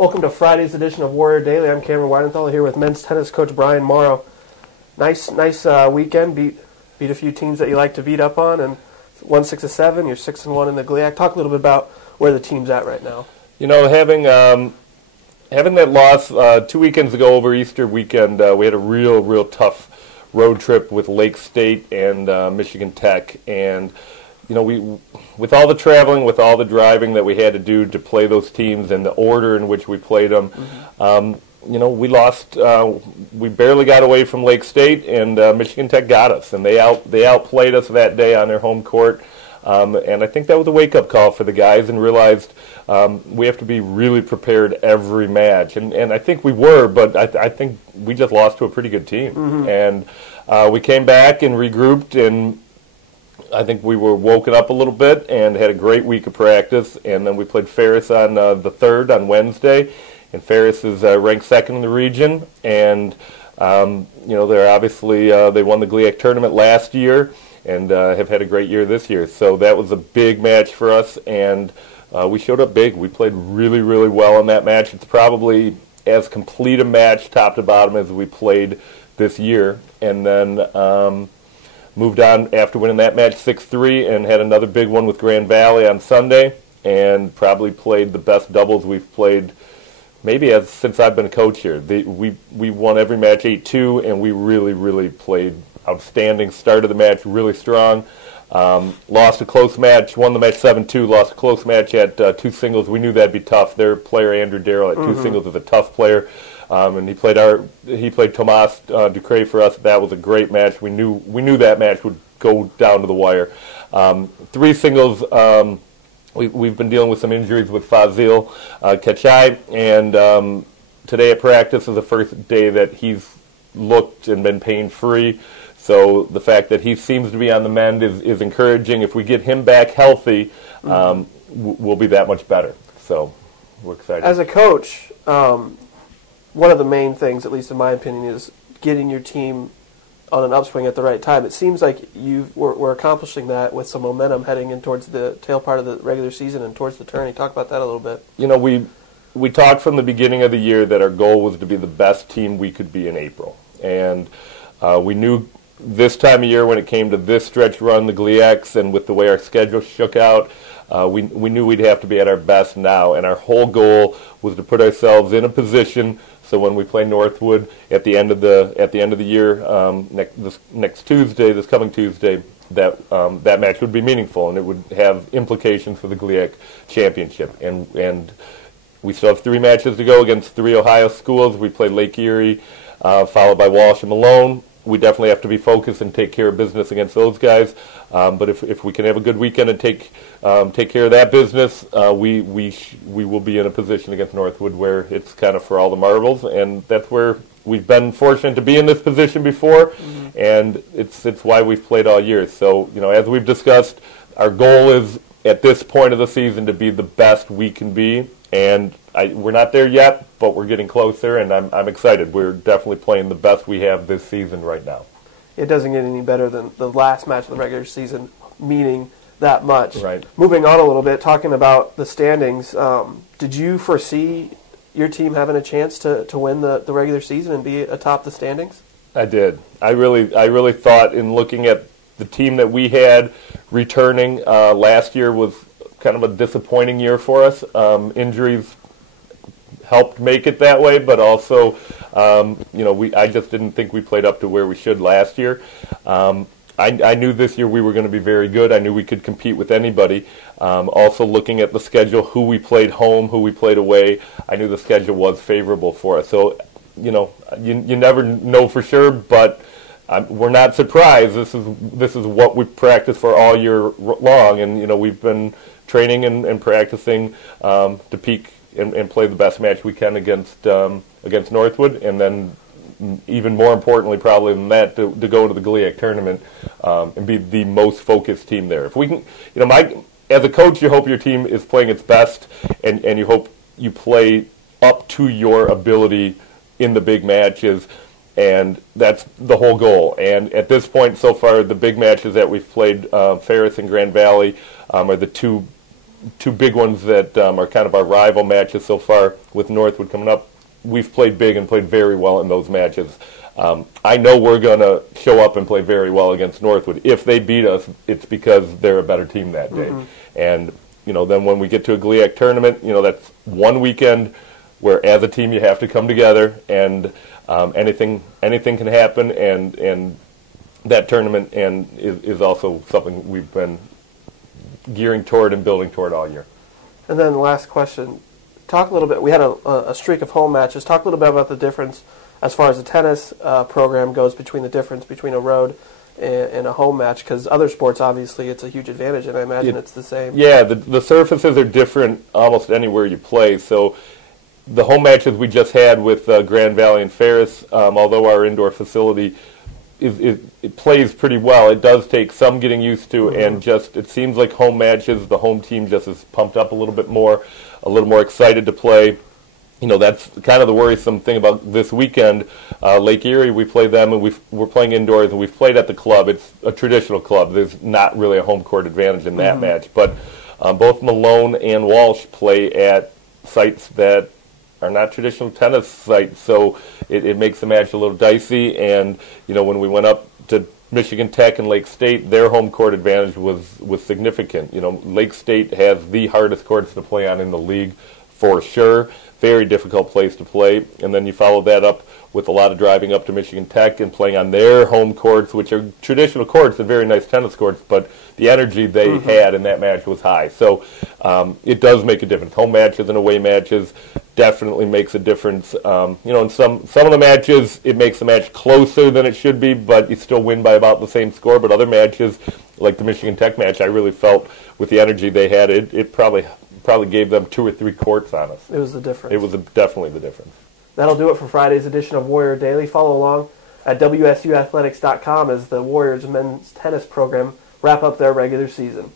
Welcome to Friday's edition of Warrior Daily. I'm Cameron Weidenthal here with men's tennis coach Bryan Morrow. Nice weekend. Beat a few teams that you like to beat up on, and won 6-7. You're 6-1 in the GLIAC. Talk a little bit about where the team's at right now. You know, having that loss 2 weekends ago over Easter weekend, we had a real tough road trip with Lake State and Michigan Tech, and you know, with all the traveling, with all the driving that we had to do to play those teams and the order in which we played them, you know, we lost. We barely got away from Lake State, and Michigan Tech got us, and they outplayed us that day on their home court. And I think that was a wake-up call for the guys, and realized we have to be really prepared every match. And I think we were, but I think we just lost to a pretty good team. And we came back and regrouped, and I think we were woken up a little bit and had a great week of practice. And then we played Ferris on the 3rd on Wednesday, and Ferris is ranked 2nd in the region. And you know, they're obviously they won the GLIAC tournament last year, and have had a great year this year. So that was a big match for us, and we showed up big. We played really well in that match. It's probably as complete a match, top to bottom, as we played this year. And then moved on after winning that match 6-3, and had another big one with Grand Valley on Sunday, and probably played the best doubles we've played maybe since I've been a coach here. We won every match 8-2, and we really played outstanding. Started the match really strong. Lost a close match, won the match 7-2, lost a close match at 2 singles. We knew that'd be tough. Their player, Andrew Darrell, at 2 singles is a tough player. And he played Tomas Ducre for us. That was a great match. We knew that match would go down to the wire. 3 singles, we've been dealing with some injuries with Fazil Kachai, and today at practice is the first day that he's looked and been pain-free. So the fact that he seems to be on the mend is encouraging. If we get him back healthy, we'll be that much better. So we're excited. As a coach, one of the main things, at least in my opinion, is getting your team on an upswing at the right time. It seems like we're accomplishing that with some momentum heading in towards the tail part of the regular season and towards the tourney. Talk about that a little bit. You know, we talked from the beginning of the year that our goal was to be the best team we could be in April. And we knew this time of year, when it came to this stretch run, the GLIACs, and with the way our schedule shook out, we knew we'd have to be at our best now. And our whole goal was to put ourselves in a position so when we play Northwood at the end of the year, this coming Tuesday, that match would be meaningful, and it would have implications for the GLIAC championship. And we still have 3 matches to go against 3 Ohio schools. We play Lake Erie, followed by Walsh and Malone. We definitely have to be focused and take care of business against those guys. But if we can have a good weekend and take care of that business, we will be in a position against Northwood where it's kind of for all the marbles, and that's where we've been fortunate to be in this position before, and it's why we've played all year. So, you know, as we've discussed, our goal is at this point of the season to be the best we can be, and we're not there yet, but we're getting closer, and I'm excited. We're definitely playing the best we have this season right now. It doesn't get any better than the last match of the regular season, meaning that much. Right. Moving on a little bit, talking about the standings, did you foresee your team having a chance to win the regular season and be atop the standings? I did. I really thought, in looking at the team that we had returning last year, was kind of a disappointing year for us. Injuries helped make it that way, but also, you know, I just didn't think we played up to where we should last year. I knew this year we were going to be very good. I knew we could compete with anybody. Also, looking at the schedule, who we played home, who we played away, I knew the schedule was favorable for us. So, you know, you never know for sure, but we're not surprised. This is what we practice for all year long, and you know, we've been training and practicing to peak and play the best match we can against Northwood, and then even more importantly, probably than that, to go to the GLIAC tournament and be the most focused team there. If we can, you know, as a coach, you hope your team is playing its best, and you hope you play up to your ability in the big matches, and that's the whole goal. And at this point, so far, the big matches that we've played, Ferris and Grand Valley, are the 2 two big ones that are kind of our rival matches so far with Northwood coming up. We've played big and played very well in those matches. I know we're going to show up and play very well against Northwood. If they beat us, it's because they're a better team that day. And, then when we get to a GLIAC tournament, that's one weekend where as a team you have to come together, and anything can happen, and that tournament is also something we've been gearing toward and building toward all year. And then the last question, talk a little bit, we had a streak of home matches, talk a little bit about the difference as far as the tennis program goes between the difference between a road and a home match, because other sports, obviously, it's a huge advantage, and I imagine it's the same. Yeah, the surfaces are different almost anywhere you play. So the home matches we just had with Grand Valley and Ferris, although our indoor facility it plays pretty well, it does take some getting used to, and just it seems like home matches, the home team just is pumped up a little more excited to play. That's kind of the worrisome thing about this weekend. Lake Erie, we play them, and we're playing indoors, and we've played at the club. It's a traditional club. There's not really a home court advantage in that match. But both Malone and Walsh play at sites that are not traditional tennis sites, so it makes the match a little dicey. And, when we went up to Michigan Tech and Lake State, their home court advantage was significant. Lake State has the hardest courts to play on in the league for sure. Very difficult place to play. And then you follow that up with a lot of driving up to Michigan Tech and playing on their home courts, which are traditional courts and very nice tennis courts, but the energy they had in that match was high. So it does make a difference. Home matches and away matches definitely makes a difference. In some of the matches, it makes the match closer than it should be, but you still win by about the same score. But other matches, like the Michigan Tech match, I really felt with the energy they had, it probably gave them 2 or 3 courts on us. It was the difference. It was definitely the difference. That'll do it for Friday's edition of Warrior Daily. Follow along at WSUathletics.com as the Warriors men's tennis program wrap up their regular season.